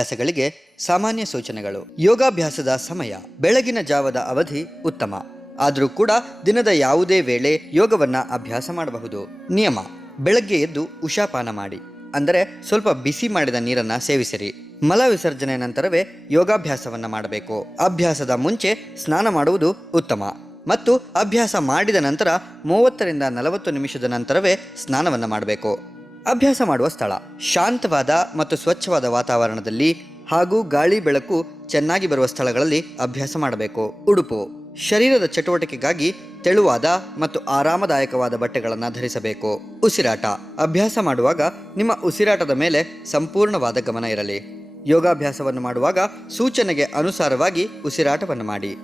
ಯೋಗಾಭ್ಯಾಸಗಳಿಗೆ ಸಾಮಾನ್ಯ ಸೂಚನೆಗಳು. ಯೋಗಾಭ್ಯಾಸದ ಸಮಯ ಬೆಳಗಿನ ಜಾವದ ಅವಧಿ ಉತ್ತಮ. ಆದರೂ ಕೂಡ ದಿನದ ಯಾವುದೇ ವೇಳೆ ಯೋಗವನ್ನ ಅಭ್ಯಾಸ ಮಾಡಬಹುದು. ನಿಯಮ, ಬೆಳಗ್ಗೆ ಎದ್ದು ಉಷಾಪಾನ ಮಾಡಿ. ಅಂದರೆ ಸ್ವಲ್ಪ ಬಿಸಿ ಮಾಡಿದ ನೀರನ್ನ ಸೇವಿಸಿರಿ. ಮಲ ವಿಸರ್ಜನೆ ನಂತರವೇ ಯೋಗಾಭ್ಯಾಸವನ್ನ ಮಾಡಬೇಕು. ಅಭ್ಯಾಸದ ಮುಂಚೆ ಸ್ನಾನ ಮಾಡುವುದು ಉತ್ತಮ. ಮತ್ತು ಅಭ್ಯಾಸ ಮಾಡಿದ ನಂತರ ಮೂವತ್ತರಿಂದ ನಲವತ್ತು ನಿಮಿಷದ ನಂತರವೇ ಸ್ನಾನವನ್ನು ಮಾಡಬೇಕು. ಅಭ್ಯಾಸ ಮಾಡುವ ಸ್ಥಳ. ಶಾಂತವಾದ ಮತ್ತು ಸ್ವಚ್ಛವಾದ ವಾತಾವರಣದಲ್ಲಿ ಹಾಗೂ ಗಾಳಿ ಬೆಳಕು ಚೆನ್ನಾಗಿ ಬರುವ ಸ್ಥಳಗಳಲ್ಲಿ ಅಭ್ಯಾಸ ಮಾಡಬೇಕು. ಉಡುಪು. ಶರೀರದ ಚಟುವಟಿಕೆಗಾಗಿ ತೆಳುವಾದ ಮತ್ತು ಆರಾಮದಾಯಕವಾದ ಬಟ್ಟೆಗಳನ್ನು ಧರಿಸಬೇಕು. ಉಸಿರಾಟ. ಅಭ್ಯಾಸ ಮಾಡುವಾಗ ನಿಮ್ಮ ಉಸಿರಾಟದ ಮೇಲೆ ಸಂಪೂರ್ಣವಾದ ಗಮನ ಇರಲಿ. ಯೋಗಾಭ್ಯಾಸವನ್ನು ಮಾಡುವಾಗ ಸೂಚನೆಗೆ ಅನುಸಾರವಾಗಿ ಉಸಿರಾಟವನ್ನು ಮಾಡಿ.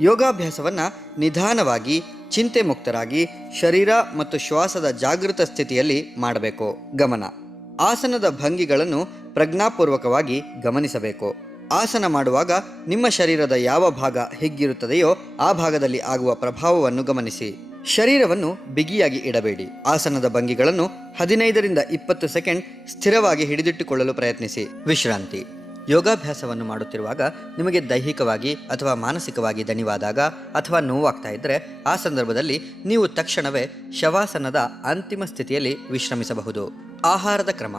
ಯೋಗಾಭ್ಯಾಸವನ್ನು ನಿಧಾನವಾಗಿ ಚಿಂತೆ ಮುಕ್ತರಾಗಿ ಶರೀರ ಮತ್ತು ಶ್ವಾಸದ ಜಾಗೃತ ಸ್ಥಿತಿಯಲ್ಲಿ ಮಾಡಬೇಕು. ಗಮನ. ಆಸನದ ಭಂಗಿಗಳನ್ನು ಪ್ರಜ್ಞಾಪೂರ್ವಕವಾಗಿ ಗಮನಿಸಬೇಕು. ಆಸನ ಮಾಡುವಾಗ ನಿಮ್ಮ ಶರೀರದ ಯಾವ ಭಾಗ ಹಿಗ್ಗಿರುತ್ತದೆಯೋ ಆ ಭಾಗದಲ್ಲಿ ಆಗುವ ಪ್ರಭಾವವನ್ನು ಗಮನಿಸಿ. ಶರೀರವನ್ನು ಬಿಗಿಯಾಗಿ ಇಡಬೇಡಿ. ಆಸನದ ಭಂಗಿಗಳನ್ನು ಹದಿನೈದರಿಂದ ಇಪ್ಪತ್ತು ಸೆಕೆಂಡ್ ಸ್ಥಿರವಾಗಿ ಹಿಡಿದಿಟ್ಟುಕೊಳ್ಳಲು ಪ್ರಯತ್ನಿಸಿ. ವಿಶ್ರಾಂತಿ. ಯೋಗಾಭ್ಯಾಸವನ್ನು ಮಾಡುತ್ತಿರುವಾಗ ನಿಮಗೆ ದೈಹಿಕವಾಗಿ ಅಥವಾ ಮಾನಸಿಕವಾಗಿ ದಣಿವಾದಾಗ ಅಥವಾ ನೋವಾಗ್ತಾ ಇದ್ದರೆ ಆ ಸಂದರ್ಭದಲ್ಲಿ ನೀವು ತಕ್ಷಣವೇ ಶವಾಸನದ ಅಂತಿಮ ಸ್ಥಿತಿಯಲ್ಲಿ ವಿಶ್ರಮಿಸಬಹುದು. ಆಹಾರದ ಕ್ರಮ.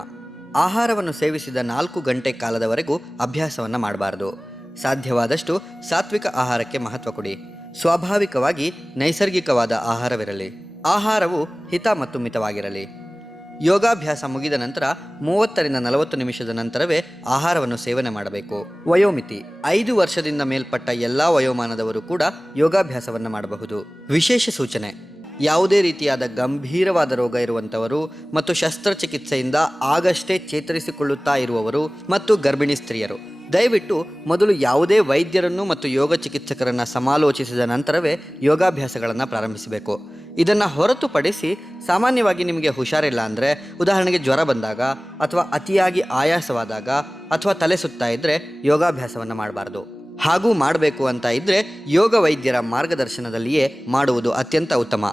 ಆಹಾರವನ್ನು ಸೇವಿಸಿದ ನಾಲ್ಕು ಗಂಟೆ ಕಾಲದವರೆಗೂ ಅಭ್ಯಾಸವನ್ನು ಮಾಡಬಾರದು. ಸಾಧ್ಯವಾದಷ್ಟು ಸಾತ್ವಿಕ ಆಹಾರಕ್ಕೆ ಮಹತ್ವ ಕೊಡಿ. ಸ್ವಾಭಾವಿಕವಾಗಿ ನೈಸರ್ಗಿಕವಾದ ಆಹಾರವಿರಲಿ. ಆಹಾರವು ಹಿತ ಮತ್ತು ಮಿತವಾಗಿರಲಿ. ಯೋಗಾಭ್ಯಾಸ ಮುಗಿದ ನಂತರ ಮೂವತ್ತರಿಂದ ನಲವತ್ತು ನಿಮಿಷದ ನಂತರವೇ ಆಹಾರವನ್ನು ಸೇವನೆ ಮಾಡಬೇಕು. ವಯೋಮಿತಿ. ಐದು ವರ್ಷದಿಂದ ಮೇಲ್ಪಟ್ಟ ಎಲ್ಲ ವಯೋಮಾನದವರು ಕೂಡ ಯೋಗಾಭ್ಯಾಸವನ್ನು ಮಾಡಬಹುದು. ವಿಶೇಷ ಸೂಚನೆ. ಯಾವುದೇ ರೀತಿಯಾದ ಗಂಭೀರವಾದ ರೋಗ ಇರುವಂಥವರು ಮತ್ತು ಶಸ್ತ್ರಚಿಕಿತ್ಸೆಯಿಂದ ಆಗಷ್ಟೇ ಚೇತರಿಸಿಕೊಳ್ಳುತ್ತಾ ಇರುವವರು ಮತ್ತು ಗರ್ಭಿಣಿ ಸ್ತ್ರೀಯರು. ದಯವಿಟ್ಟು ಮೊದಲು ಯಾವುದೇ ವೈದ್ಯರನ್ನು ಮತ್ತು ಯೋಗ ಚಿಕಿತ್ಸಕರನ್ನು ಸಮಾಲೋಚಿಸಿದ ನಂತರವೇ ಯೋಗಾಭ್ಯಾಸಗಳನ್ನು ಪ್ರಾರಂಭಿಸಬೇಕು. ಇದನ್ನು ಹೊರತುಪಡಿಸಿ ಸಾಮಾನ್ಯವಾಗಿ ನಿಮಗೆ ಹುಷಾರಿಲ್ಲ ಅಂದರೆ ಉದಾಹರಣೆಗೆ ಜ್ವರ ಬಂದಾಗ ಅಥವಾ ಅತಿಯಾಗಿ ಆಯಾಸವಾದಾಗ ಅಥವಾ ತಲೆ ಸುತ್ತಾ ಇದ್ದರೆ ಯೋಗಾಭ್ಯಾಸವನ್ನು ಮಾಡಬಾರ್ದು. ಹಾಗೂ ಮಾಡಬೇಕು ಅಂತ ಇದ್ದರೆ ಯೋಗ ವೈದ್ಯರ ಮಾರ್ಗದರ್ಶನದಲ್ಲಿಯೇ ಮಾಡುವುದು ಅತ್ಯಂತ ಉತ್ತಮ.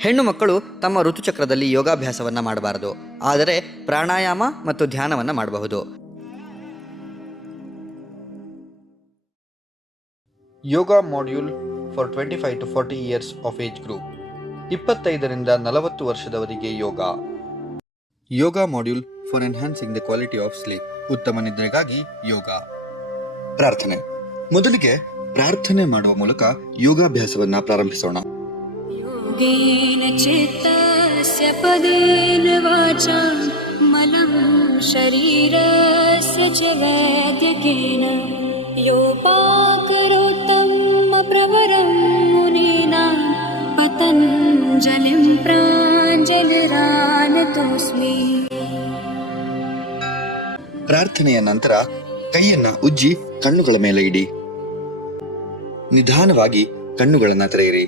ಹೆಣ್ಣು ಮಕ್ಕಳು ತಮ್ಮ ಋತುಚಕ್ರದಲ್ಲಿ ಯೋಗಾಭ್ಯಾಸವನ್ನು ಮಾಡಬಾರದು. ಆದರೆ ಪ್ರಾಣಾಯಾಮ ಮತ್ತು ಧ್ಯಾನವನ್ನು ಮಾಡಬಹುದು. Yoga module for twenty five to forty years of age group. ಇಪ್ಪತ್ತೈದರಿಂದ ನಲವತ್ತು ವರ್ಷದವರಿಗೆ yoga. Yoga module for enhancing the quality of sleep. ಉತ್ತಮ ನಿದ್ರೆಗಾಗಿ ಯೋಗ. ಪ್ರಾರ್ಥನೆ. ಮೊದಲಿಗೆ ಪ್ರಾರ್ಥನೆ ಮಾಡುವ ಮೂಲಕ ಯೋಗಾಭ್ಯಾಸವನ್ನ ಪ್ರಾರಂಭಿಸೋಣ. ಶರೀರ ಪ್ರವರಂ पतञ्जलिं प्राञ्जलिरानतोऽस्मि ಪ್ರಾರ್ಥನೆಯ ನಂತರ ಕೈಯನ್ನ ಉಜ್ಜಿ ಕಣ್ಣುಗಳ ಮೇಲೆ ಇಡಿ ನಿಧಾನವಾಗಿ ಕಣ್ಣುಗಳನ್ನ ತೆರೆಯಿರಿ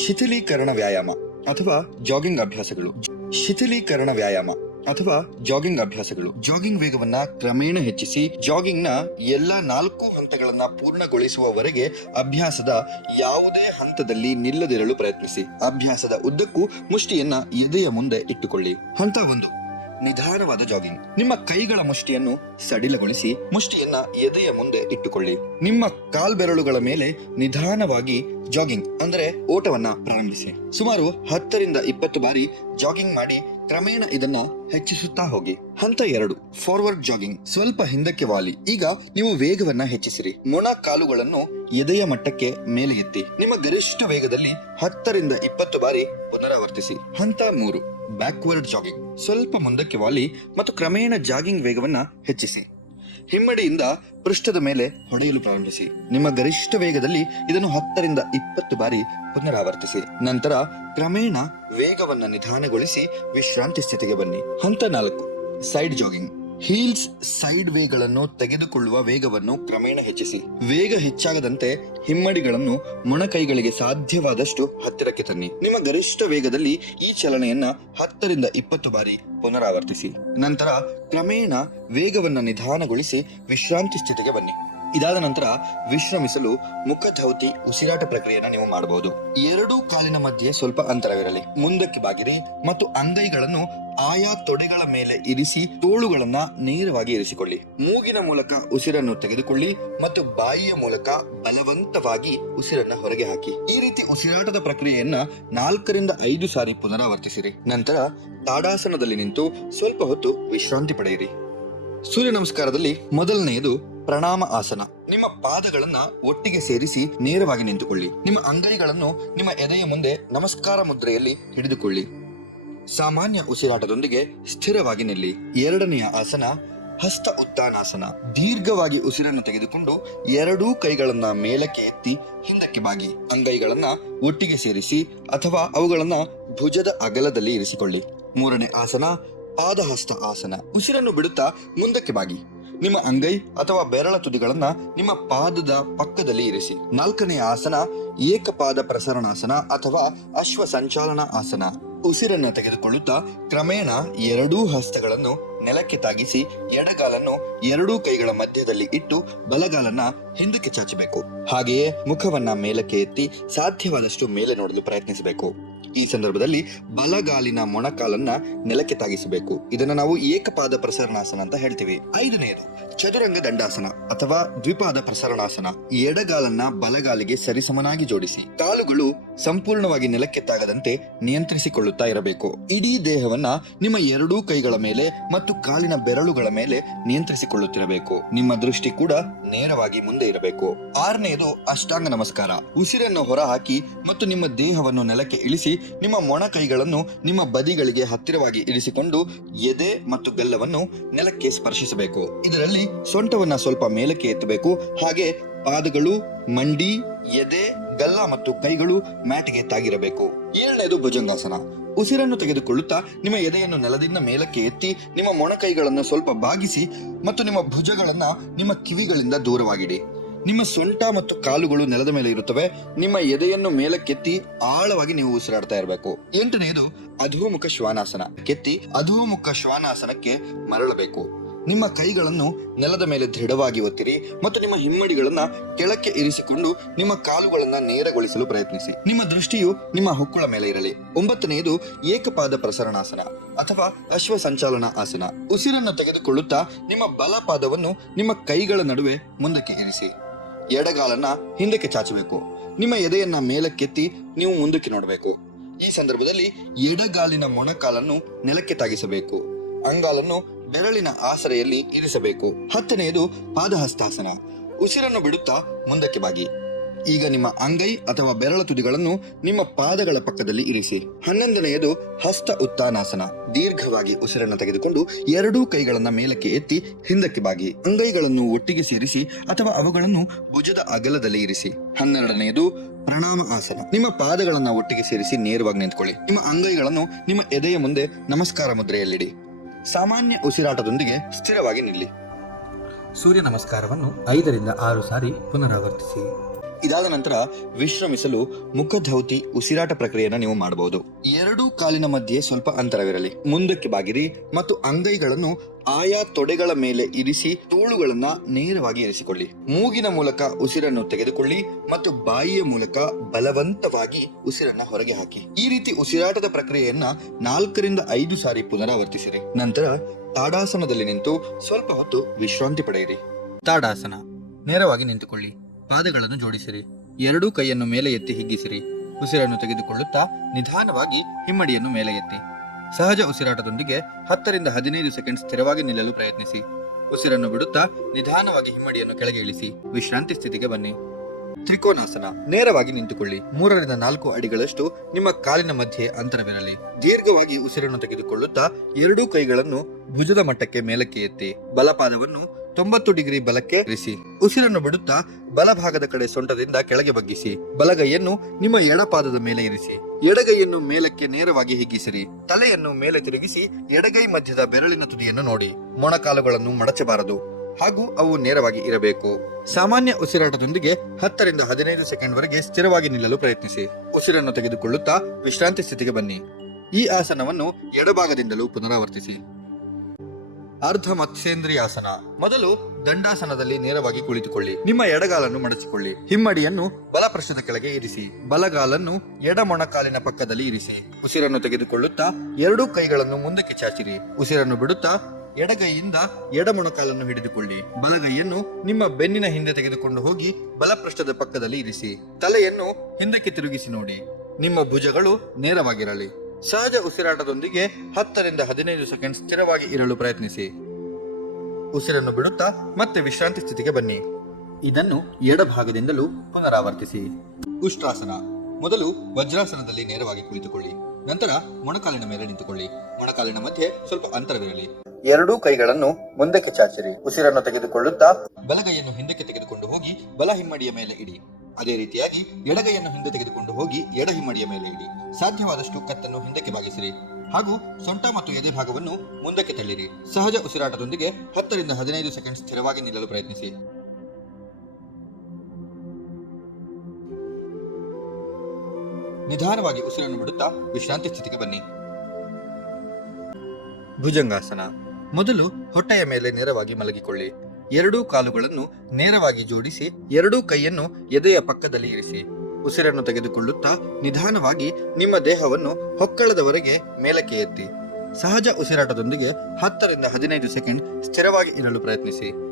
ಶಿಥಿಲೀಕರಣ ವ್ಯಾಯಾಮ ಅಥವಾ ಜಾಗಿಂಗ್ ಅಭ್ಯಾಸಗಳು ಶಿಥಿಲೀಕರಣ ವ್ಯಾಯಾಮ ಅಥವಾ ಜಾಗಿಂಗ್ ಅಭ್ಯಾಸಗಳು. ಜಾಗಿಂಗ್ ವೇಗವನ್ನ ಕ್ರಮೇಣ ಹೆಚ್ಚಿಸಿ ಜಾಗಿಂಗ್ನ ಎಲ್ಲಾ ನಾಲ್ಕು ಹಂತಗಳನ್ನ ಪೂರ್ಣಗೊಳಿಸುವವರೆಗೆ ಅಭ್ಯಾಸದ ಯಾವುದೇ ಹಂತದಲ್ಲಿ ನಿಲ್ಲದಿರಲು ಪ್ರಯತ್ನಿಸಿ. ಅಭ್ಯಾಸದ ಉದ್ದಕ್ಕೂ ಮುಷ್ಟಿಯನ್ನ ಎದೆಯ ಮುಂದೆ ಇಟ್ಟುಕೊಳ್ಳಿ. ಹಂತ ಒಂದು. ನಿಧಾನವಾದ ಜಾಗಿಂಗ್ ನಿಮ್ಮ ಕೈಗಳ ಮುಷ್ಟಿಯನ್ನು ಸಡಿಲಗೊಳಿಸಿ, ಮುಷ್ಟಿಯನ್ನ ಎದೆಯ ಮುಂದೆ ಇಟ್ಟುಕೊಳ್ಳಿ. ನಿಮ್ಮ ಕಾಲ್ಬೆರಳುಗಳ ಮೇಲೆ ನಿಧಾನವಾಗಿ ಜಾಗಿಂಗ್ ಅಂದ್ರೆ ಓಟವನ್ನ ಪ್ರಾರಂಭಿಸಿ. ಸುಮಾರು ಹತ್ತರಿಂದ ಇಪ್ಪತ್ತು ಬಾರಿ ಜಾಗಿಂಗ್ ಮಾಡಿ ಕ್ರಮೇಣ ಇದನ್ನ ಹೆಚ್ಚಿಸುತ್ತಾ ಹೋಗಿ. ಹಂತ ಎರಡು ಫಾರ್ವರ್ಡ್ ಜಾಗಿಂಗ್ ಸ್ವಲ್ಪ ಹಿಂದಕ್ಕೆ ವಾಲಿ ಈಗ ನೀವು ವೇಗವನ್ನ ಹೆಚ್ಚಿಸಿರಿ. ಮೊಣ ಕಾಲುಗಳನ್ನು ಎದೆಯ ಮಟ್ಟಕ್ಕೆ ಮೇಲೆ ಎತ್ತಿ. ನಿಮ್ಮ ಗರಿಷ್ಠ ವೇಗದಲ್ಲಿ ಹತ್ತರಿಂದ ಇಪ್ಪತ್ತು ಬಾರಿ ಪುನರಾವರ್ತಿಸಿ. ಹಂತ ಮೂರು ಬ್ಯಾಕ್ವರ್ಡ್ ಜಾಗಿಂಗ್ ಸ್ವಲ್ಪ ಮುಂದಕ್ಕೆ ವಾಲಿ ಮತ್ತು ಕ್ರಮೇಣ ಜಾಗಿಂಗ್ ವೇಗವನ್ನು ಹೆಚ್ಚಿಸಿ. ಹಿಮ್ಮಡಿಯಿಂದ ಪೃಷ್ಠದ ಮೇಲೆ ಹೊಡೆಯಲು ಪ್ರಾರಂಭಿಸಿ. ನಿಮ್ಮ ಗರಿಷ್ಠ ವೇಗದಲ್ಲಿ ಇದನ್ನು ಹತ್ತರಿಂದ ಇಪ್ಪತ್ತು ಬಾರಿ ಪುನರಾವರ್ತಿಸಿ. ನಂತರ ಕ್ರಮೇಣ ವೇಗವನ್ನು ನಿಧಾನಗೊಳಿಸಿ ವಿಶ್ರಾಂತಿ ಸ್ಥಿತಿಗೆ ಬನ್ನಿ. ಹಂತ ನಾಲ್ಕು. ಸೈಡ್ ಜಾಗಿಂಗ್ ಹೀಲ್ಸ್ ಸೈಡ್ ವೇಗಳನ್ನು ತೆಗೆದುಕೊಳ್ಳುವ ವೇಗವನ್ನು ಕ್ರಮೇಣ ಹೆಚ್ಚಿಸಿ. ವೇಗ ಹೆಚ್ಚಾಗದಂತೆ ಹಿಮ್ಮಡಿಗಳನ್ನು ಮೊಣಕೈಗಳಿಗೆ ಸಾಧ್ಯವಾದಷ್ಟು ಹತ್ತಿರಕ್ಕೆ ತನ್ನಿ. ನಿಮ್ಮ ಗರಿಷ್ಠ ವೇಗದಲ್ಲಿ ಈ ಚಲನೆಯನ್ನ ಹತ್ತರಿಂದ ಇಪ್ಪತ್ತು ಬಾರಿ ಪುನರಾವರ್ತಿಸಿ. ನಂತರ ಕ್ರಮೇಣ ವೇಗವನ್ನು ನಿಧಾನಗೊಳಿಸಿ ವಿಶ್ರಾಂತಿ ಸ್ಥಿತಿಗೆ ಬನ್ನಿ. ಇದಾದ ನಂತರ ವಿಶ್ರಮಿಸಲು ಮುಖ ಧೌತಿ ಉಸಿರಾಟ ಪ್ರಕ್ರಿಯೆಯನ್ನು ನೀವು ಮಾಡಬಹುದು. ಎರಡೂ ಕಾಲಿನ ಮಧ್ಯೆ ಸ್ವಲ್ಪ ಅಂತರವಿರಲಿ. ಮುಂದಕ್ಕೆ ಬಾಗಿರಿ ಮತ್ತು ಅಂಗೈಗಳನ್ನು ಆಯಾ ತೊಡೆಗಳ ಮೇಲೆ ಇರಿಸಿ ತೋಳುಗಳನ್ನ ನೇರವಾಗಿ ಇರಿಸಿಕೊಳ್ಳಿ. ಮೂಗಿನ ಮೂಲಕ ಉಸಿರನ್ನು ತೆಗೆದುಕೊಳ್ಳಿ ಮತ್ತು ಬಾಯಿಯ ಮೂಲಕ ಬಲವಂತವಾಗಿ ಉಸಿರನ್ನ ಹೊರಗೆ ಹಾಕಿ. ಈ ರೀತಿ ಉಸಿರಾಟದ ಪ್ರಕ್ರಿಯೆಯನ್ನ ನಾಲ್ಕರಿಂದ ಐದು ಸಾರಿ ಪುನರಾವರ್ತಿಸಿರಿ. ನಂತರ ತಾಡಾಸನದಲ್ಲಿ ನಿಂತು ಸ್ವಲ್ಪ ಹೊತ್ತು ವಿಶ್ರಾಂತಿ ಪಡೆಯಿರಿ. ಸೂರ್ಯ ನಮಸ್ಕಾರದಲ್ಲಿ ಮೊದಲನೆಯದು ಪ್ರಣಾಮ ಆಸನ. ನಿಮ್ಮ ಪಾದಗಳನ್ನ ಒಟ್ಟಿಗೆ ಸೇರಿಸಿ ನೇರವಾಗಿ ನಿಂತುಕೊಳ್ಳಿ. ನಿಮ್ಮ ಅಂಗಡಿಗಳನ್ನು ನಿಮ್ಮ ಎದೆಯ ಮುಂದೆ ನಮಸ್ಕಾರ ಮುದ್ರೆಯಲ್ಲಿ ಹಿಡಿದುಕೊಳ್ಳಿ. ಸಾಮಾನ್ಯ ಉಸಿರಾಟದೊಂದಿಗೆ ಸ್ಥಿರವಾಗಿ ನಿಲ್ಲಿ. ಎರಡನೆಯ ಆಸನ, ಹಸ್ತ ಉತ್ತಾನಾಸನ ದೀರ್ಘವಾಗಿ ಉಸಿರನ್ನು ತೆಗೆದುಕೊಂಡು ಎರಡೂ ಕೈಗಳನ್ನ ಮೇಲಕ್ಕೆ ಎತ್ತಿ ಹಿಂದಕ್ಕೆ ಬಾಗಿ. ಅಂಗೈಗಳನ್ನ ಒಟ್ಟಿಗೆ ಸೇರಿಸಿ ಅಥವಾ ಅವುಗಳನ್ನ ಭುಜದ ಅಗಲದಲ್ಲಿ ಇರಿಸಿಕೊಳ್ಳಿ. ಮೂರನೇ ಆಸನ, ಪಾದಹಸ್ತ ಆಸನ. ಉಸಿರನ್ನು ಬಿಡುತ್ತಾ ಮುಂದಕ್ಕೆ ಬಾಗಿ. ನಿಮ್ಮ ಅಂಗೈ ಅಥವಾ ಬೆರಳ ತುದಿಗಳನ್ನ ನಿಮ್ಮ ಪಾದದ ಪಕ್ಕದಲ್ಲಿ ಇರಿಸಿ. ನಾಲ್ಕನೆಯ ಆಸನ, ಏಕಪಾದ ಪ್ರಸರಣಾಸನ ಅಥವಾ ಅಶ್ವ ಸಂಚಾಲನ ಆಸನ. ಉಸಿರನ್ನ ತೆಗೆದುಕೊಳ್ಳುತ್ತಾ ಕ್ರಮೇಣ ಎರಡೂ ಹಸ್ತಗಳನ್ನು ನೆಲಕ್ಕೆ ತಾಗಿಸಿ ಎಡಗಾಲನ್ನು ಎರಡೂ ಕೈಗಳ ಮಧ್ಯದಲ್ಲಿ ಇಟ್ಟು ಬಲಗಾಲನ್ನ ಹಿಂದಕ್ಕೆ ಚಾಚಬೇಕು. ಹಾಗೆಯೇ ಮುಖವನ್ನ ಮೇಲಕ್ಕೆ ಎತ್ತಿ ಸಾಧ್ಯವಾದಷ್ಟು ಮೇಲೆ ನೋಡಲು ಪ್ರಯತ್ನಿಸಬೇಕು. ಈ ಸಂದರ್ಭದಲ್ಲಿ ಬಲಗಾಲಿನ ಮೊಣಕಾಲನ್ನ ನೆಲಕ್ಕೆ ತಾಗಿಸಬೇಕು. ಇದನ್ನ ನಾವು ಏಕಪಾದ ಪ್ರಸರಣಾಸನ ಅಂತ ಹೇಳ್ತೀವಿ. ಐದನೆಯದು ಚದುರಂಗ ದಂಡಾಸನ ಅಥವಾ ದ್ವಿಪಾದ ಪ್ರಸರಣಾಸನ. ಎಡಗಾಲನ್ನ ಬಲಗಾಲಿಗೆ ಸರಿಸಮನಾಗಿ ಜೋಡಿಸಿ. ಕಾಲುಗಳು ಸಂಪೂರ್ಣವಾಗಿ ನೆಲಕ್ಕೆ ತಾಗದಂತೆ ನಿಯಂತ್ರಿಸಿಕೊಳ್ಳುತ್ತಾ ಇರಬೇಕು. ಇಡೀ ದೇಹವನ್ನ ನಿಮ್ಮ ಎರಡೂ ಕೈಗಳ ಮೇಲೆ ಮತ್ತು ಕಾಲಿನ ಬೆರಳುಗಳ ಮೇಲೆ ನಿಯಂತ್ರಿಸಿಕೊಳ್ಳುತ್ತಿರಬೇಕು. ನಿಮ್ಮ ದೃಷ್ಟಿ ಕೂಡ ನೇರವಾಗಿ ಮುಂದೆ ಇರಬೇಕು. ಆರನೆಯದು ಅಷ್ಟಾಂಗ ನಮಸ್ಕಾರ. ಉಸಿರನ್ನು ಹೊರಹಾಕಿ ಮತ್ತು ನಿಮ್ಮ ದೇಹವನ್ನು ನೆಲಕ್ಕೆ ಇಳಿಸಿ ನಿಮ್ಮ ಮೊಣಕೈಗಳನ್ನು ನಿಮ್ಮ ಬದಿಗಳಿಗೆ ಹತ್ತಿರವಾಗಿ ಇರಿಸಿಕೊಂಡು ಎದೆ ಮತ್ತು ಗಲ್ಲವನ್ನು ನೆಲಕ್ಕೆ ಸ್ಪರ್ಶಿಸಬೇಕು. ಇದರಲ್ಲಿ ಸೊಂಟವನ್ನು ಸ್ವಲ್ಪ ಮೇಲಕ್ಕೆ ಎತ್ತಬೇಕು. ಹಾಗೆ ಪಾದಗಳು, ಮಂಡಿ, ಎದೆ, ಗಲ್ಲ ಮತ್ತು ಕೈಗಳು ಮ್ಯಾಟ್ಗೆ ತಾಗಿರಬೇಕು. ಏಳನೇದು ಭುಜಂಗಾಸನ. ಉಸಿರನ್ನು ತೆಗೆದುಕೊಳ್ಳುತ್ತಾ ನಿಮ್ಮ ಎದೆಯನ್ನು ನೆಲದಿಂದ ಮೇಲಕ್ಕೆ ಎತ್ತಿ ನಿಮ್ಮ ಮೊಣಕೈಗಳನ್ನು ಸ್ವಲ್ಪ ಬಾಗಿಸಿ ಮತ್ತು ನಿಮ್ಮ ಭುಜಗಳನ್ನ ನಿಮ್ಮ ಕಿವಿಗಳಿಂದ ದೂರವಾಗಿಡಿ. ನಿಮ್ಮ ಸೊಂಟ ಮತ್ತು ಕಾಲುಗಳು ನೆಲದ ಮೇಲೆ ಇರುತ್ತವೆ. ನಿಮ್ಮ ಎದೆಯನ್ನು ಮೇಲಕ್ಕೆತ್ತಿ ಆಳವಾಗಿ ನೀವು ಉಸಿರಾಡ್ತಾ ಇರಬೇಕು. ಎಂಟನೆಯದು, ಅಧೋಮುಖ ಶ್ವಾನಾಸನ. ಕೆತ್ತಿ ಅಧೋಮುಖ ಶ್ವಾನಾಸನಕ್ಕೆ ಮರಳಬೇಕು. ನಿಮ್ಮ ಕೈಗಳನ್ನು ನೆಲದ ಮೇಲೆ ದೃಢವಾಗಿ ಒತ್ತಿರಿ ಮತ್ತು ನಿಮ್ಮ ಹಿಮ್ಮಡಿಗಳನ್ನ ಕೆಳಕ್ಕೆ ಇರಿಸಿಕೊಂಡು ನಿಮ್ಮ ಕಾಲುಗಳನ್ನ ನೇರಗೊಳಿಸಲು ಪ್ರಯತ್ನಿಸಿ. ನಿಮ್ಮ ದೃಷ್ಟಿಯು ನಿಮ್ಮ ಹೊಕ್ಕುಳ ಮೇಲೆ ಇರಲಿ. ಒಂಬತ್ತನೆಯದು, ಏಕಪಾದ ಪ್ರಸರಣಾಸನ ಅಥವಾ ಅಶ್ವ ಸಂಚಾಲನ ಆಸನ. ಉಸಿರನ್ನು ತೆಗೆದುಕೊಳ್ಳುತ್ತಾ ನಿಮ್ಮ ಬಲಪಾದವನ್ನು ನಿಮ್ಮ ಕೈಗಳ ನಡುವೆ ಮುಂದಕ್ಕೆ ಇರಿಸಿ. ಎಡಗಾಲನ್ನ ಹಿಂದಕ್ಕೆ ಚಾಚಬೇಕು. ನಿಮ್ಮ ಎದೆಯನ್ನ ಮೇಲಕ್ಕೆತ್ತಿ ನೀವು ಮುಂದಕ್ಕೆ ನೋಡಬೇಕು. ಈ ಸಂದರ್ಭದಲ್ಲಿ ಎಡಗಾಲಿನ ಮೊಣಕಾಲನ್ನು ನೆಲಕ್ಕೆ ತಾಗಿಸಬೇಕು. ಅಂಗಾಲನ್ನು ಬೆರಳಿನ ಆಸರೆಯಲ್ಲಿ ಇರಿಸಬೇಕು. ಹತ್ತನೆಯದು ಪಾದಹಸ್ತಾಸನ. ಉಸಿರನ್ನು ಬಿಡುತ್ತಾ ಮುಂದಕ್ಕೆ ಬಾಗಿ. ಈಗ ನಿಮ್ಮ ಅಂಗೈ ಅಥವಾ ಬೆರಳ ತುದಿಗಳನ್ನು ನಿಮ್ಮ ಪಾದಗಳ ಪಕ್ಕದಲ್ಲಿ ಇರಿಸಿ. ಹನ್ನೊಂದನೆಯದು ಹಸ್ತ ಉತ್ತಾನಾಸನ. ದೀರ್ಘವಾಗಿ ಉಸಿರನ್ನು ತೆಗೆದುಕೊಂಡು ಎರಡೂ ಕೈಗಳನ್ನು ಮೇಲಕ್ಕೆ ಎತ್ತಿ ಹಿಂದಕ್ಕೆ ಬಾಗಿ. ಅಂಗೈಗಳನ್ನು ಒಟ್ಟಿಗೆ ಸೇರಿಸಿ ಅಥವಾ ಅವುಗಳನ್ನು ಭುಜದ ಅಗಲದಲ್ಲಿ ಇರಿಸಿ. ಹನ್ನೆರಡನೆಯದು ಪ್ರಣಾಮ ಆಸನ. ನಿಮ್ಮ ಪಾದಗಳನ್ನು ಒಟ್ಟಿಗೆ ಸೇರಿಸಿ ನೇರವಾಗಿ ನಿಂತ್ಕೊಳ್ಳಿ. ನಿಮ್ಮ ಅಂಗೈಗಳನ್ನು ನಿಮ್ಮ ಎದೆಯ ಮುಂದೆ ನಮಸ್ಕಾರ ಮುದ್ರೆಯಲ್ಲಿಡಿ. ಸಾಮಾನ್ಯ ಉಸಿರಾಟದೊಂದಿಗೆ ಸ್ಥಿರವಾಗಿ ನಿಲ್ಲಿ. ಸೂರ್ಯ ನಮಸ್ಕಾರವನ್ನು ಐದರಿಂದ ಆರು ಸಾರಿ ಪುನರಾವರ್ತಿಸಿ. ಇದಾದ ನಂತರ ವಿಶ್ರಮಿಸಲು ಮುಖಧೌತಿ ಉಸಿರಾಟ ಪ್ರಕ್ರಿಯೆಯನ್ನು ನೀವು ಮಾಡಬಹುದು. ಎರಡೂ ಕಾಲಿನ ಮಧ್ಯೆ ಸ್ವಲ್ಪ ಅಂತರವಿರಲಿ. ಮುಂದಕ್ಕೆ ಬಾಗಿರಿ ಮತ್ತು ಅಂಗೈಗಳನ್ನು ಆಯಾ ತೊಡೆಗಳ ಮೇಲೆ ಇರಿಸಿ ತೋಳುಗಳನ್ನ ನೇರವಾಗಿ ಇರಿಸಿಕೊಳ್ಳಿ. ಮೂಗಿನ ಮೂಲಕ ಉಸಿರನ್ನು ತೆಗೆದುಕೊಳ್ಳಿ ಮತ್ತು ಬಾಯಿಯ ಮೂಲಕ ಬಲವಂತವಾಗಿ ಉಸಿರನ್ನ ಹೊರಗೆ ಹಾಕಿ. ಈ ರೀತಿ ಉಸಿರಾಟದ ಪ್ರಕ್ರಿಯೆಯನ್ನ ನಾಲ್ಕರಿಂದ ಐದು ಸಾರಿ ಪುನರಾವರ್ತಿಸಿರಿ. ನಂತರ ತಾಡಾಸನದಲ್ಲಿ ನಿಂತು ಸ್ವಲ್ಪ ಹೊತ್ತು ವಿಶ್ರಾಂತಿ ಪಡೆಯಿರಿ. ತಾಡಾಸನ. ನೇರವಾಗಿ ನಿಂತುಕೊಳ್ಳಿ. ಪಾದಗಳನ್ನು ಜೋಡಿಸಿರಿ. ಎರಡೂ ಕೈಯನ್ನು ಮೇಲೆ ಎತ್ತಿ ಹಿಗ್ಗಿಸಿರಿ. ಉಸಿರನ್ನು ತೆಗೆದುಕೊಳ್ಳುತ್ತಾ ನಿಧಾನವಾಗಿ ಹಿಮ್ಮಡಿಯನ್ನು ಮೇಲೆ ಎತ್ತಿ. ಸಹಜ ಉಸಿರಾಟದೊಂದಿಗೆ ಹತ್ತರಿಂದ ಹದಿನೈದು ಸೆಕೆಂಡ್ ಸ್ಥಿರವಾಗಿ ನಿಲ್ಲಲು ಪ್ರಯತ್ನಿಸಿ. ಉಸಿರನ್ನು ಬಿಡುತ್ತಾ ನಿಧಾನವಾಗಿ ಹಿಮ್ಮಡಿಯನ್ನು ಕೆಳಗೆ ಇಳಿಸಿ. ವಿಶ್ರಾಂತಿ ಸ್ಥಿತಿಗೆ ಬನ್ನಿ. ತ್ರಿಕೋನಾಸನ ನೇರವಾಗಿ ನಿಂತುಕೊಳ್ಳಿ. ಮೂರರಿಂದ ನಾಲ್ಕು ಅಡಿಗಳಷ್ಟು ನಿಮ್ಮ ಕಾಲಿನ ಮಧ್ಯೆ ಅಂತರವಿರಲಿ. ದೀರ್ಘವಾಗಿ ಉಸಿರನ್ನು ತೆಗೆದುಕೊಳ್ಳುತ್ತಾ ಎರಡೂ ಕೈಗಳನ್ನು ಭುಜದ ಮಟ್ಟಕ್ಕೆ ಮೇಲಕ್ಕೆ ಎತ್ತಿ, ಬಲಪಾದವನ್ನು ತೊಂಬತ್ತು ಡಿಗ್ರಿ ಬಲಕ್ಕೆ ಇರಿಸಿ. ಉಸಿರನ್ನು ಬಿಡುತ್ತಾ ಬಲಭಾಗದ ಕಡೆ ಸೊಂಟದಿಂದ ಕೆಳಗೆ ಬಗ್ಗಿಸಿ, ಬಲಗೈಯನ್ನು ನಿಮ್ಮ ಎಡಪಾದದ ಮೇಲೆ ಇರಿಸಿ. ಎಡಗೈಯನ್ನು ಮೇಲಕ್ಕೆ ನೇರವಾಗಿ ಹಿಗ್ಗಿಸಿರಿ. ತಲೆಯನ್ನು ಮೇಲೆ ತಿರುಗಿಸಿ ಎಡಗೈ ಮಧ್ಯದ ಬೆರಳಿನ ತುದಿಯನ್ನು ನೋಡಿ. ಮೊಣಕಾಲುಗಳನ್ನು ಮಡಚಬಾರದು. ಹಾಗೂ ಅವು ನೇರವಾಗಿ ಇರಬೇಕು. ಸಾಮಾನ್ಯ ಉಸಿರಾಟದೊಂದಿಗೆ ಹತ್ತರಿಂದ ಹದಿನೈದು ಸೆಕೆಂಡ್ ವರೆಗೆ ಸ್ಥಿರವಾಗಿ ನಿಲ್ಲಲು ಪ್ರಯತ್ನಿಸಿ. ಉಸಿರನ್ನು ತೆಗೆದುಕೊಳ್ಳುತ್ತಾ ವಿಶ್ರಾಂತಿ ಸ್ಥಿತಿಗೆ ಬನ್ನಿ. ಈ ಆಸನವನ್ನು ಎಡಭಾಗದಿಂದಲೂ ಪುನರಾವರ್ತಿಸಿ. ಅರ್ಧ ಮತ್ಸ್ಯೇಂದ್ರಿಯಾಸನ. ಮೊದಲು ದಂಡಾಸನದಲ್ಲಿ ನೇರವಾಗಿ ಕುಳಿತುಕೊಳ್ಳಿ. ನಿಮ್ಮ ಎಡಗಾಲನ್ನು ಮಡಚಿಕೊಳ್ಳಿ. ಹಿಮ್ಮಡಿಯನ್ನು ಬಲಪೃಷ್ಠದ ಕೆಳಗೆ ಇರಿಸಿ. ಬಲಗಾಲನ್ನು ಎಡ ಮೊಣಕಾಲಿನ ಪಕ್ಕದಲ್ಲಿ ಇರಿಸಿ. ಉಸಿರನ್ನು ತೆಗೆದುಕೊಳ್ಳುತ್ತಾ ಎರಡೂ ಕೈಗಳನ್ನು ಮುಂದಕ್ಕೆ ಚಾಚಿರಿ. ಉಸಿರನ್ನು ಬಿಡುತ್ತಾ ಎಡಗೈಯಿಂದ ಎಡಮೊಣಕಾಲನ್ನು ಹಿಡಿದುಕೊಳ್ಳಿ. ಬಲಗೈಯನ್ನು ನಿಮ್ಮ ಬೆನ್ನಿನ ಹಿಂದೆ ತೆಗೆದುಕೊಂಡು ಹೋಗಿ ಬಲಪೃಷ್ಠದ ಪಕ್ಕದಲ್ಲಿ ಇರಿಸಿ. ತಲೆಯನ್ನು ಹಿಂದಕ್ಕೆ ತಿರುಗಿಸಿ ನೋಡಿ. ನಿಮ್ಮ ಭುಜಗಳು ನೇರವಾಗಿರಲಿ. ಸಹಜ ಉಸಿರಾಟದೊಂದಿಗೆ ಹತ್ತರಿಂದ ಹದಿನೈದು ಸೆಕೆಂಡ್ ಸ್ಥಿರವಾಗಿ ಇರಲು ಪ್ರಯತ್ನಿಸಿ. ಉಸಿರನ್ನು ಬಿಡುತ್ತಾ ಮತ್ತೆ ವಿಶ್ರಾಂತಿ ಸ್ಥಿತಿಗೆ ಬನ್ನಿ. ಇದನ್ನು ಎಡಭಾಗದಿಂದಲೂ ಪುನರಾವರ್ತಿಸಿ. ಉಷ್ಟ್ರಾಸನ ಮೊದಲು ವಜ್ರಾಸನದಲ್ಲಿ ನೇರವಾಗಿ ಕುಳಿತುಕೊಳ್ಳಿ. ನಂತರ ಮೊಣಕಾಲಿನ ಮೇಲೆ ನಿಂತುಕೊಳ್ಳಿ. ಮೊಣಕಾಲಿನ ಮಧ್ಯೆ ಸ್ವಲ್ಪ ಅಂತರವಿರಲಿ. ಎರಡೂ ಕೈಗಳನ್ನು ಮುಂದಕ್ಕೆ ಚಾಚಿರಿ. ಉಸಿರನ್ನು ತೆಗೆದುಕೊಳ್ಳುತ್ತಾ ಬಲಗೈಯನ್ನು ಹಿಂದಕ್ಕೆ ತೆಗೆದುಕೊಂಡು ಹೋಗಿ ಬಲ ಹಿಮ್ಮಡಿಯ ಮೇಲೆ ಇಡಿ. ಅದೇ ರೀತಿಯಾಗಿ ಎಡಗೈಯನ್ನು ಹಿಂದೆ ತೆಗೆದುಕೊಂಡು ಹೋಗಿ ಎಡ ಹಿಮ್ಮಡಿಯ ಮೇಲೆ ಇಡಿ. ಸಾಧ್ಯವಾದಷ್ಟು ಕತ್ತನ್ನು ಹಿಂದಕ್ಕೆ ಬಾಗಿಸಿರಿ. ಹಾಗೂ ಸೊಂಟ ಮತ್ತು ಎದೆ ಭಾಗವನ್ನು ಮುಂದಕ್ಕೆ ತಳ್ಳಿರಿ. ಸಹಜ ಉಸಿರಾಟದೊಂದಿಗೆ ಹತ್ತರಿಂದ ಹದಿನೈದು ಸೆಕೆಂಡ್ ಸ್ಥಿರವಾಗಿ ನಿಲ್ಲಲು ಪ್ರಯತ್ನಿಸಿ. ನಿಧಾನವಾಗಿ ಉಸಿರನ್ನು ಬಿಡುತ್ತಾ ವಿಶ್ರಾಂತಿ ಸ್ಥಿತಿಗೆ ಬನ್ನಿ. ಭುಜಂಗಾಸನ. ಮೊದಲು ಹೊಟ್ಟೆಯ ಮೇಲೆ ನೇರವಾಗಿ ಮಲಗಿಕೊಳ್ಳಿ. ಎರಡೂ ಕಾಲುಗಳನ್ನು ನೇರವಾಗಿ ಜೋಡಿಸಿ, ಎರಡೂ ಕೈಯನ್ನು ಎದೆಯ ಪಕ್ಕದಲ್ಲಿ ಇರಿಸಿ. ಉಸಿರನ್ನು ತೆಗೆದುಕೊಳ್ಳುತ್ತಾ ನಿಧಾನವಾಗಿ ನಿಮ್ಮ ದೇಹವನ್ನು ಹೊಕ್ಕಳದವರೆಗೆ ಮೇಲಕ್ಕೆ ಎತ್ತಿ. ಸಹಜ ಉಸಿರಾಟದೊಂದಿಗೆ ಹತ್ತರಿಂದ ಹದಿನೈದು ಸೆಕೆಂಡ್ ಸ್ಥಿರವಾಗಿ ಇರಲು ಪ್ರಯತ್ನಿಸಿ.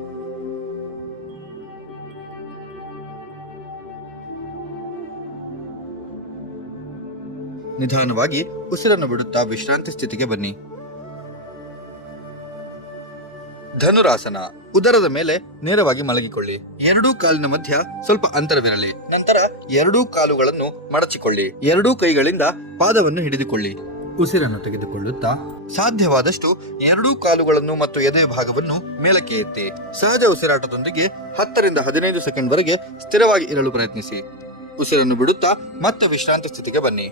ನಿಧಾನವಾಗಿ ಉಸಿರನ್ನು ಬಿಡುತ್ತಾ ವಿಶ್ರಾಂತಿ ಸ್ಥಿತಿಗೆ ಬನ್ನಿ. ಧನುರಾಸನ, ಉದರದ ಮೇಲೆ ನೇರವಾಗಿ ಮಲಗಿಕೊಳ್ಳಿ. ಎರಡೂ ಕಾಲಿನ ಮಧ್ಯ ಸ್ವಲ್ಪ ಅಂತರವಿರಲಿ. ನಂತರ ಎರಡೂ ಕಾಲುಗಳನ್ನು ಮಡಚಿಕೊಳ್ಳಿ. ಎರಡೂ ಕೈಗಳಿಂದ ಪಾದವನ್ನು ಹಿಡಿದುಕೊಳ್ಳಿ. ಉಸಿರನ್ನು ತೆಗೆದುಕೊಳ್ಳುತ್ತಾ ಸಾಧ್ಯವಾದಷ್ಟು ಎರಡೂ ಕಾಲುಗಳನ್ನು ಮತ್ತು ಎದೆ ಭಾಗವನ್ನು ಮೇಲಕ್ಕೆ ಎತ್ತಿ. ಸಹಜ ಉಸಿರಾಟದೊಂದಿಗೆ ಹತ್ತರಿಂದ ಹದಿನೈದು ಸೆಕೆಂಡ್ ವರೆಗೆ ಸ್ಥಿರವಾಗಿ ಇರಲು ಪ್ರಯತ್ನಿಸಿ. ಉಸಿರನ್ನು ಬಿಡುತ್ತಾ ಮತ್ತೆ ವಿಶ್ರಾಂತಿ ಸ್ಥಿತಿಗೆ ಬನ್ನಿ.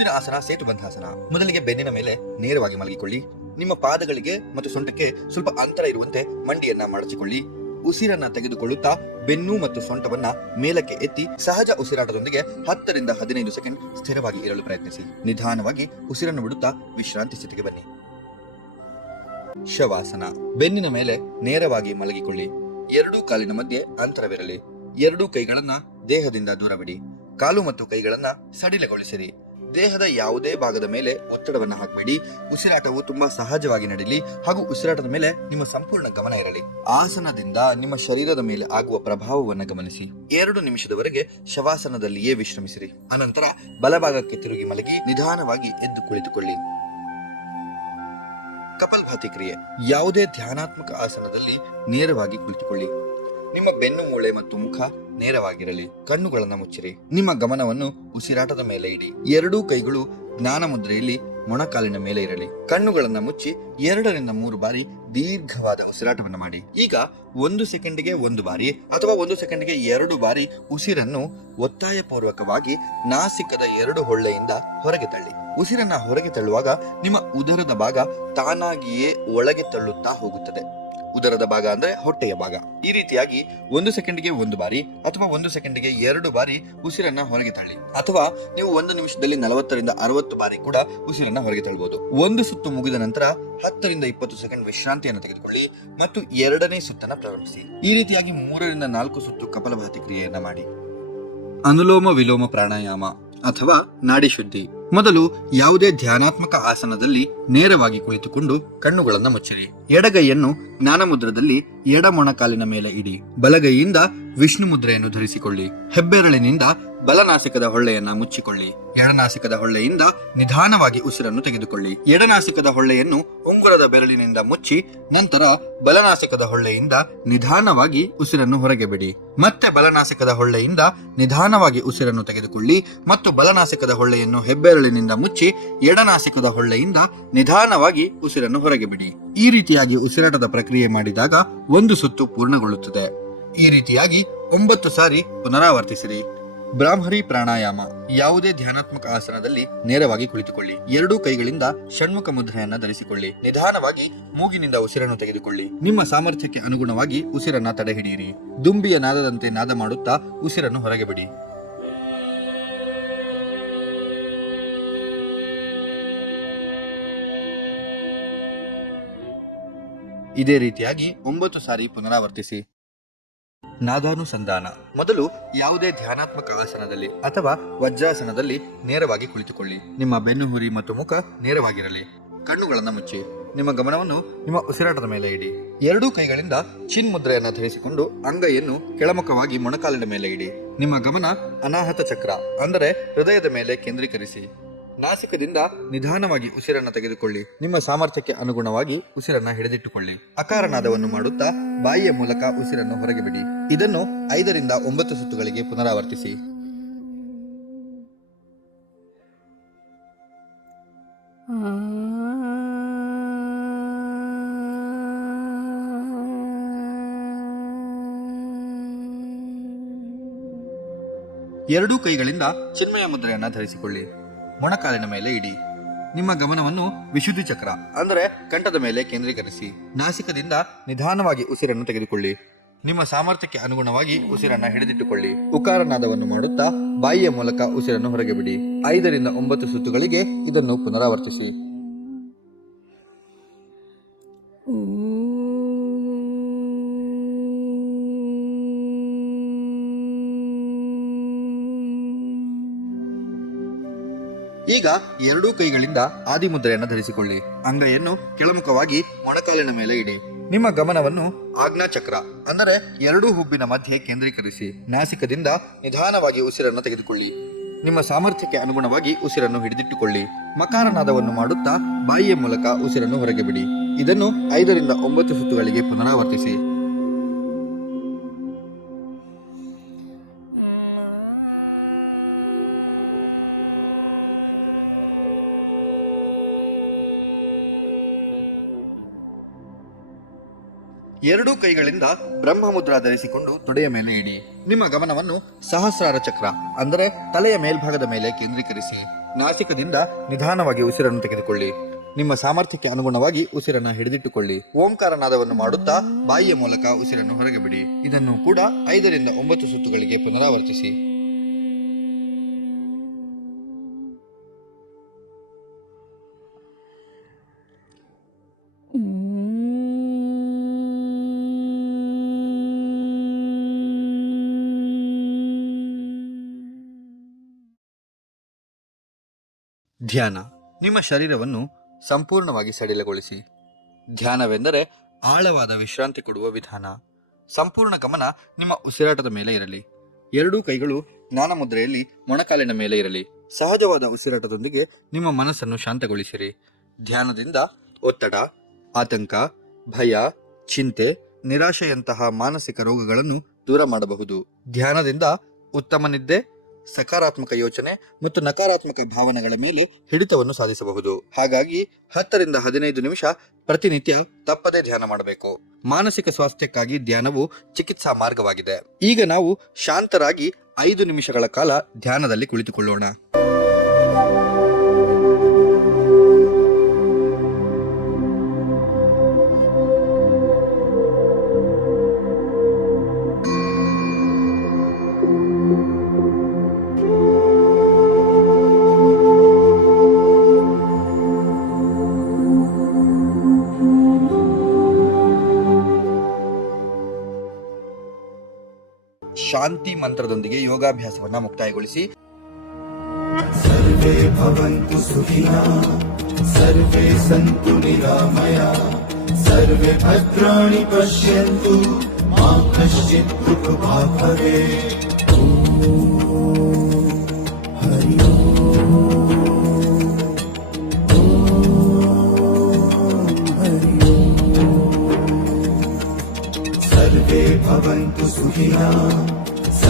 ಮುಂದಿನ ಆಸನ ಸೇತುಬಂಧಾಸನ ಮೊದಲಿಗೆ ಬೆನ್ನಿನ ಮೇಲೆ ನೇರವಾಗಿ ಮಲಗಿಕೊಳ್ಳಿ. ನಿಮ್ಮ ಪಾದಗಳಿಗೆ ಮತ್ತು ಸೊಂಟಕ್ಕೆ ಸ್ವಲ್ಪ ಅಂತರ ಇರುವಂತೆ ಮಂಡಿಯನ್ನ ಮಡಚಿಕೊಳ್ಳಿ ಉಸಿರನ್ನ ತೆಗೆದುಕೊಳ್ಳುತ್ತಾ ಬೆನ್ನು ಮತ್ತು ಸೊಂಟವನ್ನ ಮೇಲಕ್ಕೆ ಎತ್ತಿ ಸಹಜ ಉಸಿರಾಟದೊಂದಿಗೆ ಹತ್ತರಿಂದ ಹದಿನೈದು ಸೆಕೆಂಡ್ ಸ್ಥಿರವಾಗಿ ಇರಲು ಪ್ರಯತ್ನಿಸಿ. ನಿಧಾನವಾಗಿ ಉಸಿರನ್ನು ಬಿಡುತ್ತಾ ವಿಶ್ರಾಂತಿ ಸ್ಥಿತಿಗೆ ಬನ್ನಿ. ಶವಾಸನ. ಬೆನ್ನಿನ ಮೇಲೆ ನೇರವಾಗಿ ಮಲಗಿಕೊಳ್ಳಿ. ಎರಡೂ ಕಾಲಿನ ಮಧ್ಯೆ ಅಂತರವಿರಲಿ. ಎರಡೂ ಕೈಗಳನ್ನ ದೇಹದಿಂದ ದೂರವಿಡಿ. ಕಾಲು ಮತ್ತು ಕೈಗಳನ್ನ ಸಡಿಲಗೊಳಿಸಿರಿ. ದೇಹದ ಯಾವುದೇ ಭಾಗದ ಮೇಲೆ ಒತ್ತಡವನ್ನು ಹಾಕಬೇಡಿ. ಉಸಿರಾಟವು ತುಂಬಾ ಸಹಜವಾಗಿ ನಡೆಯಲಿ ಹಾಗೂ ಉಸಿರಾಟದ ಮೇಲೆ ನಿಮ್ಮ ಸಂಪೂರ್ಣ ಗಮನ ಇರಲಿ. ಆಸನದಿಂದ ನಿಮ್ಮ ಶರೀರದ ಮೇಲೆ ಆಗುವ ಪ್ರಭಾವವನ್ನು ಗಮನಿಸಿ. ಎರಡು ನಿಮಿಷದವರೆಗೆ ಶವಾಸನದಲ್ಲಿಯೇ ವಿಶ್ರಮಿಸಿರಿ. ಅನಂತರ ಬಲಭಾಗಕ್ಕೆ ತಿರುಗಿ ಮಲಗಿ ನಿಧಾನವಾಗಿ ಎದ್ದು ಕುಳಿತುಕೊಳ್ಳಿ. ಕಪಲ್ಭಾತಿ ಕ್ರಿಯೆ. ಯಾವುದೇ ಧ್ಯಾನಾತ್ಮಕ ಆಸನದಲ್ಲಿ ನೇರವಾಗಿ ಕುಳಿತುಕೊಳ್ಳಿ. ನಿಮ್ಮ ಬೆನ್ನು ಮೂಳೆ ಮತ್ತು ಮುಖ ನೇರವಾಗಿರಲಿ. ಕಣ್ಣುಗಳನ್ನು ಮುಚ್ಚಿರಿ. ನಿಮ್ಮ ಗಮನವನ್ನು ಉಸಿರಾಟದ ಮೇಲೆ ಇಡಿ. ಎರಡೂ ಕೈಗಳು ಜ್ಞಾನ ಮುದ್ರೆಯಲ್ಲಿ ಮೊಣಕಾಲಿನ ಮೇಲೆ ಇರಲಿ. ಕಣ್ಣುಗಳನ್ನು ಮುಚ್ಚಿ ಎರಡರಿಂದ ಮೂರು ಬಾರಿ ದೀರ್ಘವಾದ ಉಸಿರಾಟವನ್ನು ಮಾಡಿ. ಈಗ ಒಂದು ಸೆಕೆಂಡಿಗೆ ಒಂದು ಬಾರಿ ಅಥವಾ ಒಂದು ಸೆಕೆಂಡಿಗೆ ಎರಡು ಬಾರಿ ಉಸಿರನ್ನು ಒತ್ತಾಯಪೂರ್ವಕವಾಗಿ ನಾಸಿಕದ ಎರಡು ಹೊಳ್ಳೆಯಿಂದ ಹೊರಗೆ ತಳ್ಳಿ. ಉಸಿರನ್ನ ಹೊರಗೆ ತಳ್ಳುವಾಗ ನಿಮ್ಮ ಉದರದ ಭಾಗ ತಾನಾಗಿಯೇ ಒಳಗೆ ತಳ್ಳುತ್ತಾ ಹೋಗುತ್ತದೆ. ಉದರದ ಭಾಗ ಅಂದ್ರೆ ಹೊಟ್ಟೆಯ ಭಾಗ. ಈ ರೀತಿಯಾಗಿ ಒಂದು ಸೆಕೆಂಡಿಗೆ ಒಂದು ಬಾರಿ ಅಥವಾ ಒಂದು ಸೆಕೆಂಡಿಗೆ ಎರಡು ಬಾರಿ ಉಸಿರನ್ನ ಹೊರಗೆ ತಳ್ಳಿ. ಅಥವಾ ನೀವು ಒಂದು ನಿಮಿಷದಲ್ಲಿ ನಲವತ್ತರಿಂದ ಅರವತ್ತು ಬಾರಿ ಕೂಡ ಉಸಿರನ್ನ ಹೊರಗೆ ತಳ್ಳಬಹುದು ಒಂದು ಸುತ್ತು ಮುಗಿದ ನಂತರ ಹತ್ತರಿಂದ ಇಪ್ಪತ್ತು ಸೆಕೆಂಡ್ ವಿಶ್ರಾಂತಿಯನ್ನು ತೆಗೆದುಕೊಳ್ಳಿ ಮತ್ತು ಎರಡನೇ ಸುತ್ತನ್ನ ಪ್ರಾರಂಭಿಸಿ. ಈ ರೀತಿಯಾಗಿ ಮೂರರಿಂದ ನಾಲ್ಕು ಸುತ್ತು ಕಪಲಭಾತಿ ಕ್ರಿಯೆಯನ್ನ ಮಾಡಿ. ಅನುಲೋಮ ವಿಲೋಮ ಪ್ರಾಣಾಯಾಮ ಅಥವಾ ನಾಡಿ ಶುದ್ಧಿ. ಮೊದಲು ಯಾವುದೇ ಧ್ಯಾನಾತ್ಮಕ ಆಸನದಲ್ಲಿ ನೇರವಾಗಿ ಕುಳಿತುಕೊಂಡು ಕಣ್ಣುಗಳನ್ನು ಮುಚ್ಚಿರಿ. ಎಡಗೈಯನ್ನು ಜ್ಞಾನಮುದ್ರದಲ್ಲಿ ಎಡ ಮೊಣಕಾಲಿನ ಮೇಲೆ ಇಡಿ. ಬಲಗೈಯಿಂದ ವಿಷ್ಣು ಮುದ್ರೆಯನ್ನು ಧರಿಸಿಕೊಳ್ಳಿ. ಹೆಬ್ಬೆರಳಿನಿಂದ ಬಲನಾಸಿಕದ ಹೊಳ್ಳೆಯನ್ನ ಮುಚ್ಚಿಕೊಳ್ಳಿ. ಎಡನಾಸಿಕದ ಹೊಳ್ಳೆಯಿಂದ ನಿಧಾನವಾಗಿ ಉಸಿರನ್ನು ತೆಗೆದುಕೊಳ್ಳಿ. ಎಡನಾಸಿಕದ ಹೊಳ್ಳೆಯನ್ನು ಉಂಗುರದ ಬೆರಳಿನಿಂದ ಮುಚ್ಚಿ, ನಂತರ ಬಲನಾಸಿಕದ ಹೊಳ್ಳೆಯಿಂದ ನಿಧಾನವಾಗಿ ಉಸಿರನ್ನು ಹೊರಗೆ ಬಿಡಿ. ಮತ್ತೆ ಬಲನಾಸಿಕದ ಹೊಳ್ಳೆಯಿಂದ ನಿಧಾನವಾಗಿ ಉಸಿರನ್ನು ತೆಗೆದುಕೊಳ್ಳಿ ಮತ್ತು ಬಲನಾಸಿಕದ ಹೊಳ್ಳೆಯನ್ನು ಹೆಬ್ಬೆರಳಿನಿಂದ ಮುಚ್ಚಿ ಎಡನಾಸಿಕದ ಹೊಳ್ಳೆಯಿಂದ ನಿಧಾನವಾಗಿ ಉಸಿರನ್ನು ಹೊರಗೆ ಬಿಡಿ. ಈ ರೀತಿಯಾಗಿ ಉಸಿರಾಟದ ಪ್ರಕ್ರಿಯೆ ಮಾಡಿದಾಗ ಒಂದು ಸುತ್ತು ಪೂರ್ಣಗೊಳ್ಳುತ್ತದೆ. ಈ ರೀತಿಯಾಗಿ ಒಂಬತ್ತು ಸಾರಿ ಪುನರಾವರ್ತಿಸಿರಿ. ಬ್ರಾಹ್ಮರಿ ಪ್ರಾಣಾಯಾಮ ಯಾವುದೇ ಧ್ಯಾನಾತ್ಮಕ ಆಸನದಲ್ಲಿ ನೇರವಾಗಿ ಕುಳಿತುಕೊಳ್ಳಿ. ಎರಡೂ ಕೈಗಳಿಂದ ಷಣ್ಮುಖ ಮುದ್ರೆಯನ್ನ ಧರಿಸಿಕೊಳ್ಳಿ. ನಿಧಾನವಾಗಿ ಮೂಗಿನಿಂದ ಉಸಿರನ್ನು ತೆಗೆದುಕೊಳ್ಳಿ. ನಿಮ್ಮ ಸಾಮರ್ಥ್ಯಕ್ಕೆ ಅನುಗುಣವಾಗಿ ಉಸಿರನ್ನ ತಡೆಹಿಡಿಯಿರಿ. ದುಂಬಿಯ ನಾದದಂತೆ ನಾದ ಮಾಡುತ್ತಾ ಉಸಿರನ್ನು ಹೊರಗೆ ಬಿಡಿ. ಇದೇ ರೀತಿಯಾಗಿ ಒಂಬತ್ತು ಸಾರಿ ಪುನರಾವರ್ತಿಸಿ. ನಾದಾನುಸಂಧಾನ. ಮೊದಲು ಯಾವುದೇ ಧ್ಯಾನಾತ್ಮಕ ಆಸನದಲ್ಲಿ ಅಥವಾ ವಜ್ರಾಸನದಲ್ಲಿ ನೇರವಾಗಿ ಕುಳಿತುಕೊಳ್ಳಿ. ನಿಮ್ಮ ಬೆನ್ನುಹುರಿ ಮತ್ತು ಮುಖ ನೇರವಾಗಿರಲಿ. ಕಣ್ಣುಗಳನ್ನು ಮುಚ್ಚಿ. ನಿಮ್ಮ ಗಮನವನ್ನು ನಿಮ್ಮ ಉಸಿರಾಟದ ಮೇಲೆ ಇಡಿ. ಎರಡೂ ಕೈಗಳಿಂದ ಚಿನ್ ಮುದ್ರೆಯನ್ನು ಧರಿಸಿಕೊಂಡು ಅಂಗೈಯನ್ನು ಕೆಳಮುಖವಾಗಿ ಮೊಣಕಾಲಿನ ಮೇಲೆ ಇಡಿ. ನಿಮ್ಮ ಗಮನ ಅನಾಹತ ಚಕ್ರ, ಅಂದರೆ ಹೃದಯದ ಮೇಲೆ ಕೇಂದ್ರೀಕರಿಸಿ. ನಾಸಿಕದಿಂದ ನಿಧಾನವಾಗಿ ಉಸಿರನ್ನು ತೆಗೆದುಕೊಳ್ಳಿ. ನಿಮ್ಮ ಸಾಮರ್ಥ್ಯಕ್ಕೆ ಅನುಗುಣವಾಗಿ ಉಸಿರನ್ನ ಹಿಡಿದಿಟ್ಟುಕೊಳ್ಳಿ. ಅಕಾರನಾದವನ್ನು ಮಾಡುತ್ತಾ ಬಾಯಿಯ ಮೂಲಕ ಉಸಿರನ್ನು ಹೊರಗೆ ಬಿಡಿ. ಇದನ್ನು ಐದರಿಂದ ಒಂಬತ್ತು ಸುತ್ತುಗಳಿಗೆ ಪುನರಾವರ್ತಿಸಿ. ಎರಡೂ ಕೈಗಳಿಂದ ಚಿನ್ಮಯ ಮುದ್ರೆಯನ್ನ ಧರಿಸಿಕೊಳ್ಳಿ. ಮೊಣಕಾಲಿನ ಮೇಲೆ ಇಡಿ. ನಿಮ್ಮ ಗಮನವನ್ನು ವಿಶುದ್ಧಿ ಚಕ್ರ, ಅಂದರೆ ಕಂಠದ ಮೇಲೆ ಕೇಂದ್ರೀಕರಿಸಿ. ನಾಸಿಕದಿಂದ ನಿಧಾನವಾಗಿ ಉಸಿರನ್ನು ತೆಗೆದುಕೊಳ್ಳಿ. ನಿಮ್ಮ ಸಾಮರ್ಥ್ಯಕ್ಕೆ ಅನುಗುಣವಾಗಿ ಉಸಿರನ್ನ ಹಿಡಿದಿಟ್ಟುಕೊಳ್ಳಿ. ಉಕಾರನಾದವನ್ನು ಮಾಡುತ್ತಾ ಬಾಯಿಯ ಮೂಲಕ ಉಸಿರನ್ನು ಹೊರಗೆ ಬಿಡಿ. ಐದರಿಂದ ಒಂಬತ್ತು ಸುತ್ತುಗಳಿಗೆ ಇದನ್ನು ಪುನರಾವರ್ತಿಸಿ. ಈಗ ಎರಡೂ ಕೈಗಳಿಂದ ಆದಿಮುದ್ರೆಯನ್ನು ಧರಿಸಿಕೊಳ್ಳಿ. ಅಂಗೈಯನ್ನು ಕೆಳಮುಖವಾಗಿ ಮೊಣಕಾಲಿನ ಮೇಲೆ ಇಡಿ. ನಿಮ್ಮ ಗಮನವನ್ನು ಆಜ್ಞಾ ಚಕ್ರ ಅಂದರೆ ಎರಡೂ ಹುಬ್ಬಿನ ಮಧ್ಯೆ ಕೇಂದ್ರೀಕರಿಸಿ. ನಾಸಿಕದಿಂದ ನಿಧಾನವಾಗಿ ಉಸಿರನ್ನು ತೆಗೆದುಕೊಳ್ಳಿ. ನಿಮ್ಮ ಸಾಮರ್ಥ್ಯಕ್ಕೆ ಅನುಗುಣವಾಗಿ ಉಸಿರನ್ನು ಹಿಡಿದಿಟ್ಟುಕೊಳ್ಳಿ. ಮಕಾರನಾದವನ್ನು ಮಾಡುತ್ತಾ ಬಾಯಿಯ ಮೂಲಕ ಉಸಿರನ್ನು ಹೊರಗೆ ಬಿಡಿ. ಇದನ್ನು ಐದರಿಂದ ಒಂಬತ್ತು ಸುತ್ತುಗಳಿಗೆ ಪುನರಾವರ್ತಿಸಿ. ಎರಡೂ ಕೈಗಳಿಂದ ಬ್ರಹ್ಮ ಮುದ್ರಾ ಧರಿಸಿಕೊಂಡು ತೊಡೆಯ ಮೇಲೆ ಇಡಿ. ನಿಮ್ಮ ಗಮನವನ್ನು ಸಹಸ್ರಾರ ಚಕ್ರ, ಅಂದರೆ ತಲೆಯ ಮೇಲ್ಭಾಗದ ಮೇಲೆ ಕೇಂದ್ರೀಕರಿಸಿ. ನಾಸಿಕದಿಂದ ನಿಧಾನವಾಗಿ ಉಸಿರನ್ನು ತೆಗೆದುಕೊಳ್ಳಿ. ನಿಮ್ಮ ಸಾಮರ್ಥ್ಯಕ್ಕೆ ಅನುಗುಣವಾಗಿ ಉಸಿರನ್ನು ಹಿಡಿದಿಟ್ಟುಕೊಳ್ಳಿ. ಓಂಕಾರ ನಾದವನ್ನು ಮಾಡುತ್ತಾ ಬಾಯಿಯ ಮೂಲಕ ಉಸಿರನ್ನು ಹೊರಗೆ ಬಿಡಿ. ಇದನ್ನು ಕೂಡ ಐದರಿಂದ ಒಂಬತ್ತು ಸುತ್ತುಗಳಿಗೆ ಪುನರಾವರ್ತಿಸಿ. ಧ್ಯಾನ. ನಿಮ್ಮ ಶರೀರವನ್ನು ಸಂಪೂರ್ಣವಾಗಿ ಸಡಿಲಗೊಳಿಸಿ. ಧ್ಯಾನವೆಂದರೆ ಆಳವಾದ ವಿಶ್ರಾಂತಿ ಕೊಡುವ ವಿಧಾನ. ಸಂಪೂರ್ಣ ಗಮನ ನಿಮ್ಮ ಉಸಿರಾಟದ ಮೇಲೆ ಇರಲಿ. ಎರಡೂ ಕೈಗಳು ಜ್ಞಾನ ಮುದ್ರೆಯಲ್ಲಿ ಮೊಣಕಾಲಿನ ಮೇಲೆ ಇರಲಿ. ಸಹಜವಾದ ಉಸಿರಾಟದೊಂದಿಗೆ ನಿಮ್ಮ ಮನಸ್ಸನ್ನು ಶಾಂತಗೊಳಿಸಿರಿ. ಧ್ಯಾನದಿಂದ ಒತ್ತಡ, ಆತಂಕ, ಭಯ, ಚಿಂತೆ, ನಿರಾಶೆಯಂತಹ ಮಾನಸಿಕ ರೋಗಗಳನ್ನು ದೂರ ಮಾಡಬಹುದು. ಧ್ಯಾನದಿಂದ ಉತ್ತಮ ನಿದ್ದೆ ಸಕಾರಾತ್ಮಕ ಯೋಚನೆ ಮತ್ತು ನಕಾರಾತ್ಮಕ ಭಾವನೆಗಳ ಮೇಲೆ ಹಿಡಿತವನ್ನು ಸಾಧಿಸಬಹುದು. ಹಾಗಾಗಿ ಹತ್ತರಿಂದ ಹದಿನೈದು ನಿಮಿಷ ಪ್ರತಿನಿತ್ಯ ತಪ್ಪದೇ ಧ್ಯಾನ ಮಾಡಬೇಕು. ಮಾನಸಿಕ ಸ್ವಾಸ್ಥ್ಯಕ್ಕಾಗಿ ಧ್ಯಾನವು ಚಿಕಿತ್ಸಾ ಮಾರ್ಗವಾಗಿದೆ. ಈಗ ನಾವು ಶಾಂತರಾಗಿ ಐದು ನಿಮಿಷಗಳ ಕಾಲ ಧ್ಯಾನದಲ್ಲಿ ಕುಳಿತುಕೊಳ್ಳೋಣ. ಶಾಂತಿ ಮಂತ್ರದೊಂದಿಗೆ ಯೋಗಾಭ್ಯಾಸವನ್ನ ಮುಕ್ತಾಯಗೊಳಿಸಿ सर्वे भवन्तु सुखिनः सर्वे सन्तु निरामया सर्वे भद्राणि पश्यन्तु मा कश्चित् दुःखभाग् भवेत् हरि हरि सर्वे भवन्तु सुखिनः